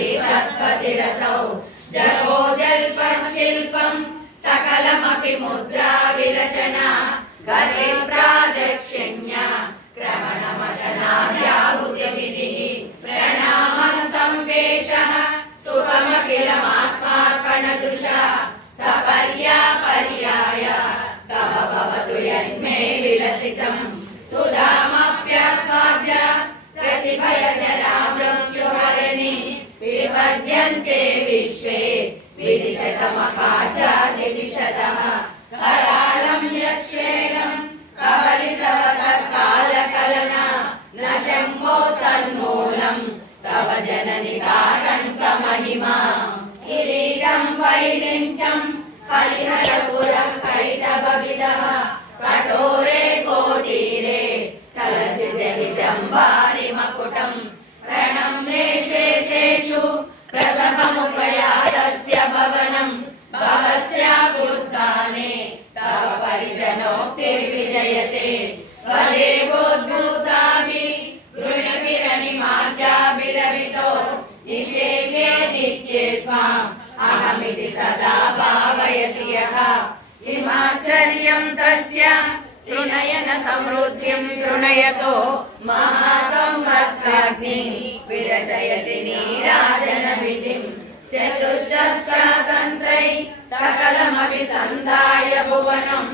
तत्पतिरसौ जपोजल्पशिल्पं सकलमपि मुद्रा विरचना गते प्रादक्षिण्या क्रमणमसनाव्याहुतिविधिः प्रणामः संवेशः सुखमखिलमात्मार्पणदृशा सपर्यापर्याय तव भवतु यस्मै विलसितं सुधामप्यास्वाद्य प्रतिभयजला मृत्युहरिणी विपद्यन्ते विश्वे विदिशतमकाचादिदिशतः करालं यश्चेदं कवलितवतत्कालकलना न शम्भो सन्मूलं तव जननि तारङ्कमहिमा किरीटं वैरिञ्चं हरिहरपुरकैटभविदः कठोरे कोटीरे कलशिजनिजम्बारि मकुटं प्रणम्ये श्वेतेषु प्रसभमुपयातस्य भवनं भवस्याभूत्काले तव परिजनोक्तिर्विजयते स्वदेवोद्भूताभिः गृह्णभिरनिमार्जाभिरवितो निषेव्ये नित्ये त्वाम् अहमिति सदा भावयति यः किमाश्चर्यं तस्य त्रिनयन समृद्धिं तृणयतो महासंवत्सराग्निः विरचयति नीराजन विधिं चतुष्षष्ट्यातन्त्रैः सकलमपि सन्धाय भुवनं